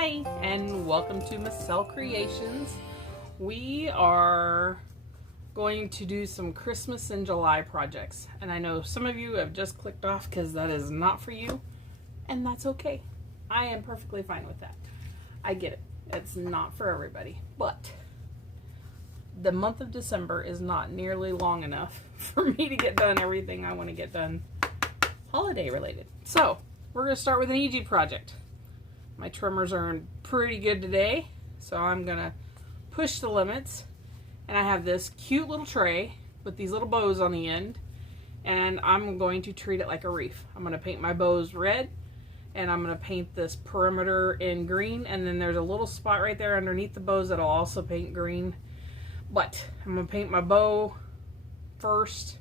Hi, and welcome to Massell Creations. We are going to do some Christmas in July projects, and I know some of you have just clicked off because that is not for you, and that's okay. I am perfectly fine with that. I get it. It's not for everybody, but the month of December is not nearly long enough for me to get done everything I want to get done holiday related. So we're going to start with an easy project. My trimmers are pretty good today, so I'm going to push the limits. And I have this cute little tray with these little bows on the end, and I'm going to treat it like a wreath. I'm going to paint my bows red, and I'm going to paint this perimeter in green, and then there's a little spot right there underneath the bows that I'll also paint green. But I'm going to paint my bow first,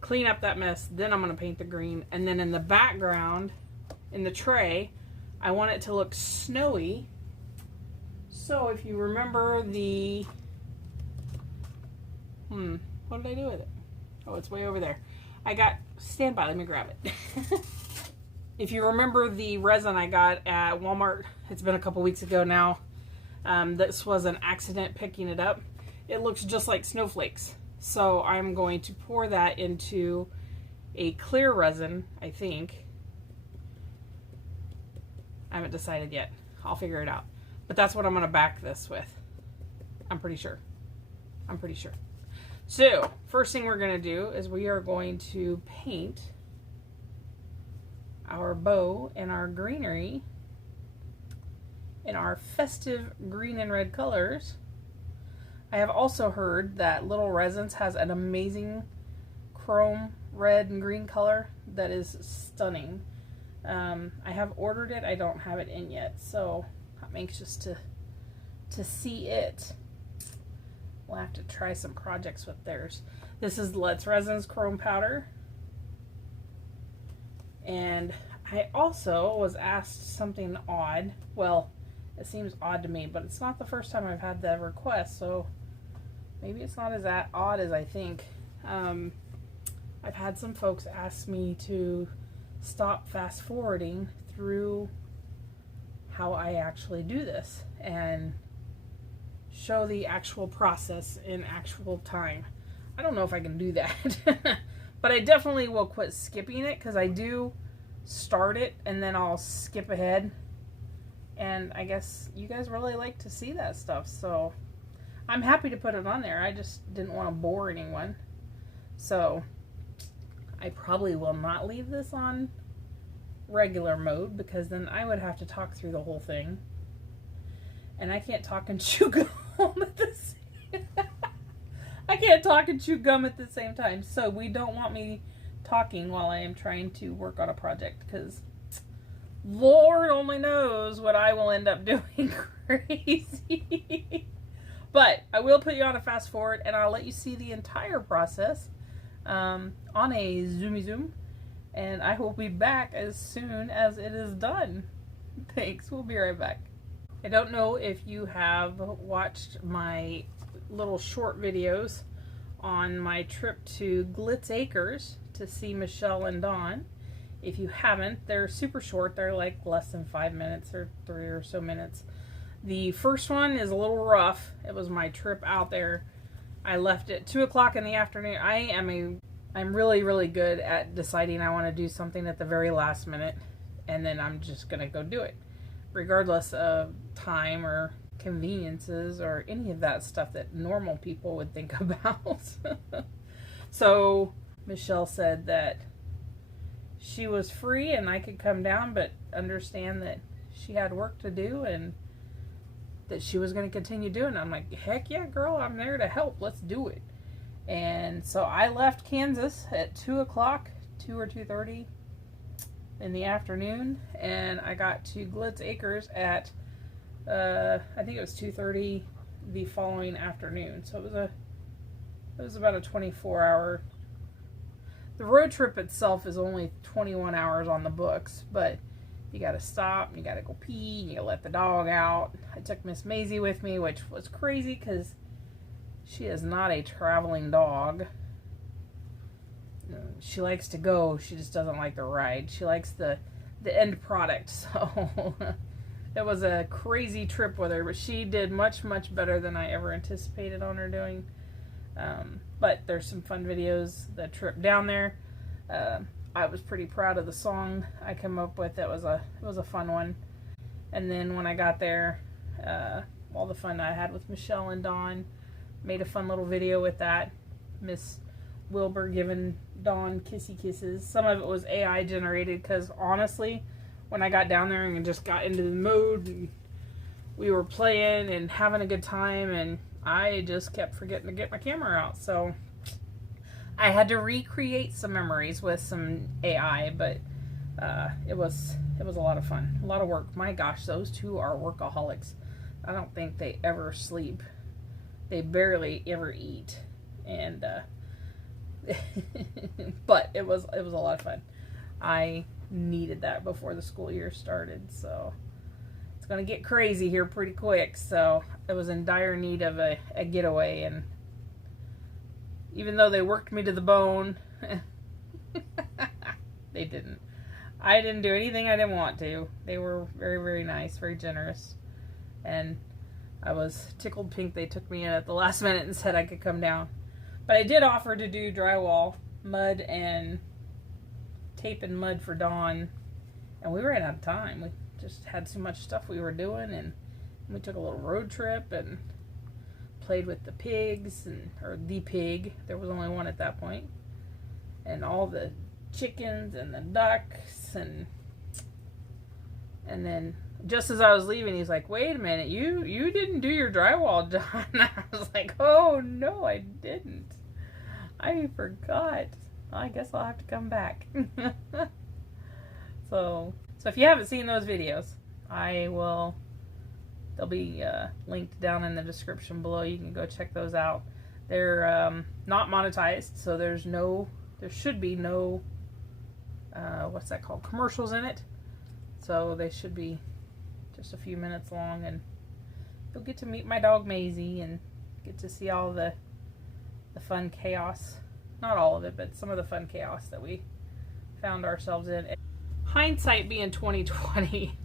clean up that mess, then I'm going to paint the green, and then in the background, in the tray, I want it to look snowy. So if you remember the, what did I do with it? Oh, it's way over there. Stand by, let me grab it. If you remember the resin I got at Walmart, it's been a couple weeks ago now. This was an accident picking it up. It looks just like snowflakes. So I'm going to pour that into a clear resin, I think. I haven't decided yet. I'll figure it out. But that's what I'm going to back this with. I'm pretty sure. So, first thing we're going to do is we are going to paint our bow and our greenery in our festive green and red colors. I have also heard that Little Resins has an amazing chrome red and green color that is stunning. I have ordered it. I don't have it in yet, so I'm anxious to see it. We'll have to try some projects with theirs. This is Let's Resin's chrome powder. And I also was asked something odd. Well, it seems odd to me, but it's not the first time I've had that request, so maybe it's not as odd as I think. I've had some folks ask me to stop fast forwarding through how I actually do this and show the actual process in actual time. I don't know if I can do that, but I definitely will quit skipping it because I do start it and then I'll skip ahead, and I guess you guys really like to see that stuff, so I'm happy to put it on there. I just didn't want to bore anyone. So I probably will not leave this on regular mode because then I would have to talk through the whole thing. And I can't talk and chew gum at the same I can't talk and chew gum at the same time. So we don't want me talking while I am trying to work on a project because Lord only knows what I will end up doing crazy. But I will put you on a fast forward and I'll let you see the entire process on a zoomy zoom, and I will be back as soon as it is done. Thanks, we'll be right back. I don't know if you have watched my little short videos on my trip to Glitz Acres to see Michelle and Dawn. If you haven't, they're super short. They're like less than 5 minutes or 3 or so minutes. The first one is a little rough. It was my trip out there. I left at 2 o'clock in the afternoon. I'm really, really good at deciding I want to do something at the very last minute, and then I'm just going to go do it, regardless of time or conveniences or any of that stuff that normal people would think about. So Michelle said that she was free and I could come down, but understand that she had work to do and that she was going to continue doing it. I'm like, heck yeah, girl, I'm there to help. Let's do it. And so I left Kansas at 2 o'clock, 2 or 2:30 in the afternoon, and I got to Glitz Acres at, I think it was 2:30 the following afternoon. So it was about a 24-hour. The road trip itself is only 21 hours on the books, but you got to stop, and you got to go pee, and you let the dog out. I took Miss Maisie with me, which was crazy because she is not a traveling dog. She likes to go, she just doesn't like the ride. She likes the end product, so it was a crazy trip with her, but she did much, much better than I ever anticipated on her doing. But there's some fun videos. The trip down there, I was pretty proud of the song I came up with. It was a fun one. And then when I got there, all the fun I had with Michelle and Dawn, made a fun little video with that. Miss Wilbur giving Dawn kissy kisses. Some of it was AI generated because honestly, when I got down there and just got into the mood, and we were playing and having a good time, and I just kept forgetting to get my camera out. So I had to recreate some memories with some AI, but it was a lot of fun, a lot of work. My gosh, those two are workaholics. I don't think they ever sleep. They barely ever eat, and but it was a lot of fun. I needed that before the school year started, so it's gonna get crazy here pretty quick. So I was in dire need of a getaway, and even though they worked me to the bone, they didn't. I didn't do anything I didn't want to. They were very, very nice, very generous, and I was tickled pink they took me in at the last minute and said I could come down. But I did offer to do drywall, mud, and tape and mud for Dawn, and we ran out of time. We just had so much stuff we were doing, and we took a little road trip and played with the pigs, or the pig. There was only one at that point, and all the chickens and the ducks, and then just as I was leaving, he's like, "Wait a minute, you didn't do your drywall, John." I was like, "Oh no, I didn't. I forgot. I guess I'll have to come back." So if you haven't seen those videos, they'll be linked down in the description below. You can go check those out. They're not monetized, so there should be no what's that called, commercials in it. So they should be just a few minutes long, and you'll get to meet my dog Maisie and get to see all the fun chaos. Not all of it, but some of the fun chaos that we found ourselves in. Hindsight being 2020,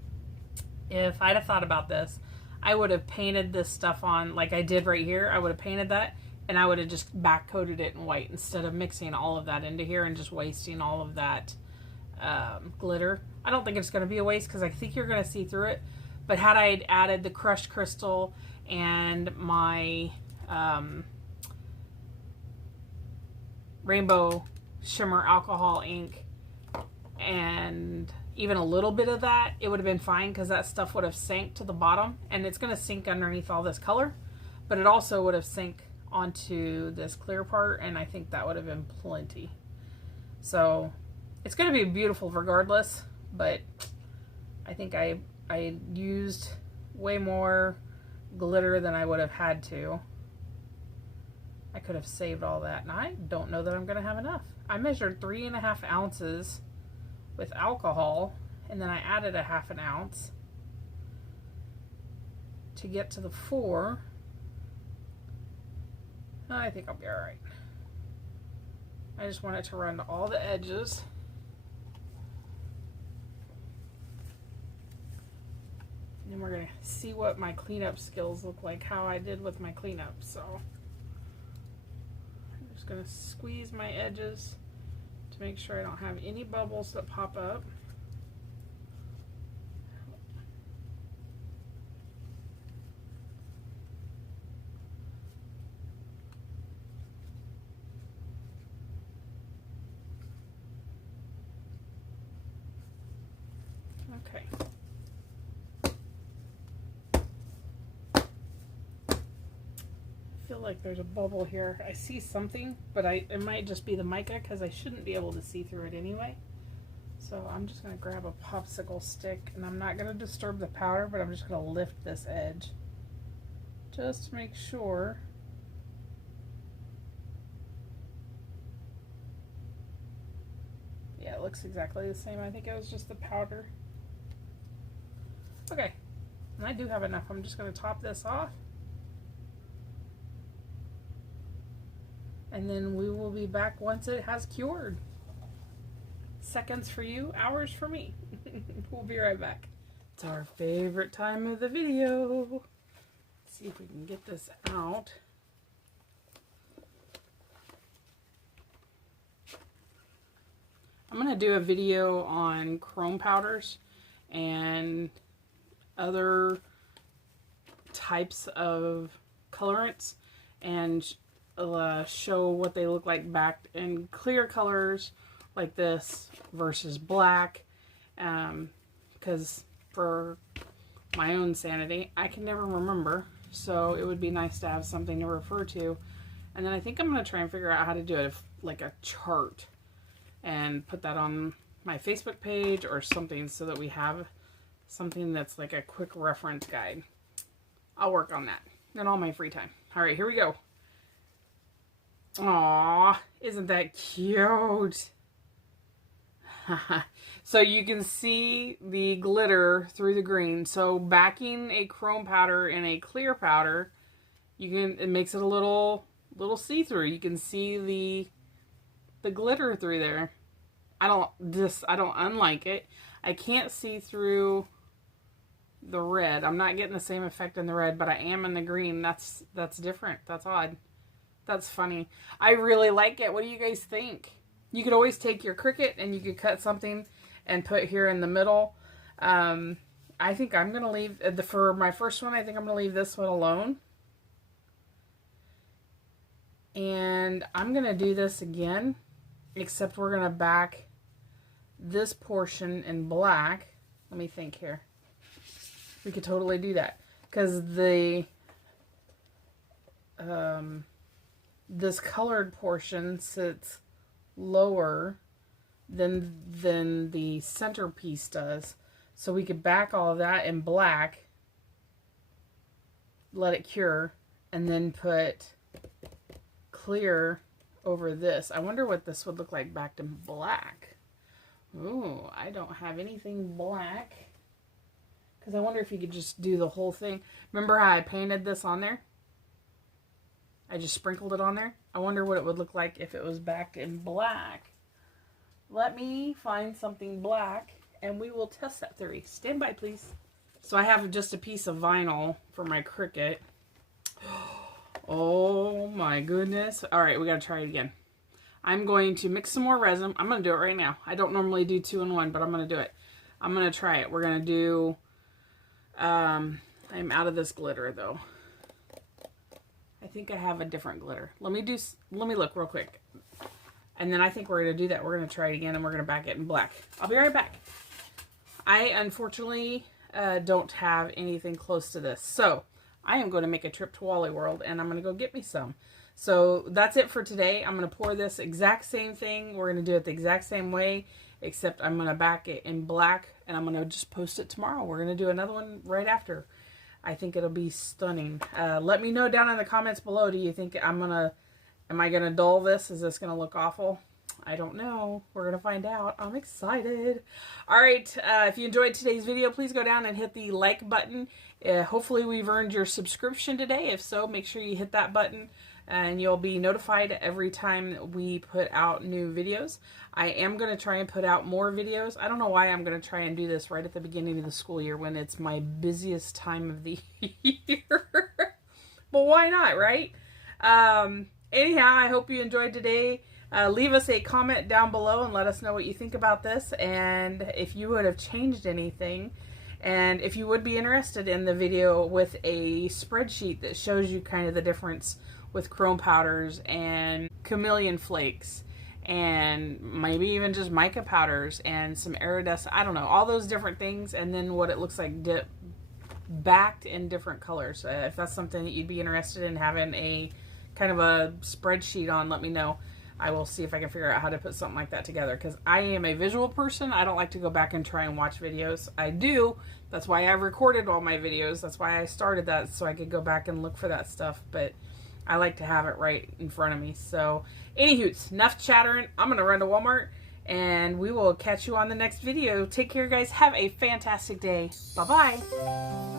if I'd have thought about this, I would have painted this stuff on like I did right here. I would have painted that, and I would have just back coated it in white instead of mixing all of that into here and just wasting all of that glitter. I don't think it's going to be a waste because I think you're going to see through it. But had I added the crushed crystal and my rainbow shimmer alcohol ink and even a little bit of that, it would have been fine because that stuff would have sank to the bottom, and it's going to sink underneath all this color, but it also would have sank onto this clear part, and I think that would have been plenty. So it's going to be beautiful regardless, but I think I used way more glitter than I would have had to. I could have saved all that, and I don't know that I'm going to have enough. I measured 3.5 ounces with alcohol, and then I added a 1/2 ounce to get to the 4. I think I'll be alright. I just want it to run to all the edges. And then we're going to see what my cleanup skills look like, how I did with my cleanup. So I'm just going to squeeze my edges to make sure I don't have any bubbles that pop up. Okay. I feel like there's a bubble here. I see something, but it might just be the mica because I shouldn't be able to see through it anyway. So I'm just going to grab a popsicle stick, and I'm not going to disturb the powder, but I'm just going to lift this edge just to make sure. Yeah, it looks exactly the same. I think it was just the powder. Okay, and I do have enough. I'm just going to top this off. And then we will be back once it has cured. Seconds for you, hours for me. We'll be right back. It's our favorite time of the video. Let's see if we can get this out. I'm going to do a video on chrome powders and other types of colorants and show what they look like backed in clear colors like this versus black, because for my own sanity I can never remember, so it would be nice to have something to refer to. And then I think I'm going to try and figure out how to do it like a chart and put that on my Facebook page or something so that we have something that's like a quick reference guide. I'll work on that in all my free time. All right, here we go. Aww, isn't that cute? So you can see the glitter through the green. So backing a chrome powder in a clear powder, it makes it a little see-through. You can see the glitter through there. I don't unlike it. I can't see through the red. I'm not getting the same effect in the red, but I am in the green. That's different. That's odd. That's funny. I really like it. What do you guys think? You could always take your Cricut and you could cut something and put here in the middle. I think I'm going to leave, for my first one, I think I'm going to leave this one alone. And I'm going to do this again, except we're going to back this portion in black. Let me think here. We could totally do that because this colored portion sits lower than the centerpiece does. So we could back all of that in black, let it cure, and then put clear over this. I wonder what this would look like backed in black. Ooh, I don't have anything black. Because I wonder if you could just do the whole thing. Remember how I painted this on there? I just sprinkled it on there. I wonder what it would look like if it was backed in black. Let me find something black and we will test that theory. Stand by, please. So I have just a piece of vinyl for my Cricut. Oh my goodness. All right, we got to try it again. I'm going to mix some more resin. I'm going to do it right now. I don't normally do 2 in 1, but I'm going to do it. I'm going to try it. We're going to do... I'm out of this glitter though. I think I have a different glitter. Let me look real quick. And then I think we're going to do that. We're going to try it again and we're going to back it in black. I'll be right back. I unfortunately don't have anything close to this. So I am going to make a trip to Wally World and I'm going to go get me some. So that's it for today. I'm going to pour this exact same thing. We're going to do it the exact same way, except I'm going to back it in black and I'm going to just post it tomorrow. We're going to do another one right after. I think it'll be stunning. Let me know down in the comments below. Do you think am I going to dull this? Is this going to look awful? I don't know. We're going to find out. I'm excited. All right. If you enjoyed today's video, please go down and hit the like button. Hopefully we've earned your subscription today. If so, make sure you hit that button and you'll be notified every time we put out new videos. I am going to try and put out more videos. I don't know why I'm going to try and do this right at the beginning of the school year when it's my busiest time of the year. But why not, right? Anyhow, I hope you enjoyed today. Leave us a comment down below and let us know what you think about this and if you would have changed anything. And if you would be interested in the video with a spreadsheet that shows you kind of the difference with chrome powders and chameleon flakes and maybe even just mica powders and some iridescent, I don't know, all those different things, and then what it looks like backed in different colors. If that's something that you'd be interested in having a kind of a spreadsheet on, let me know. I will see if I can figure out how to put something like that together, because I am a visual person. I don't like to go back and try and watch videos. I do. That's why I recorded all my videos. That's why I started that, so I could go back and look for that stuff. But I like to have it right in front of me. So, anywho, enough chattering. I'm going to run to Walmart, and we will catch you on the next video. Take care, guys. Have a fantastic day. Bye-bye.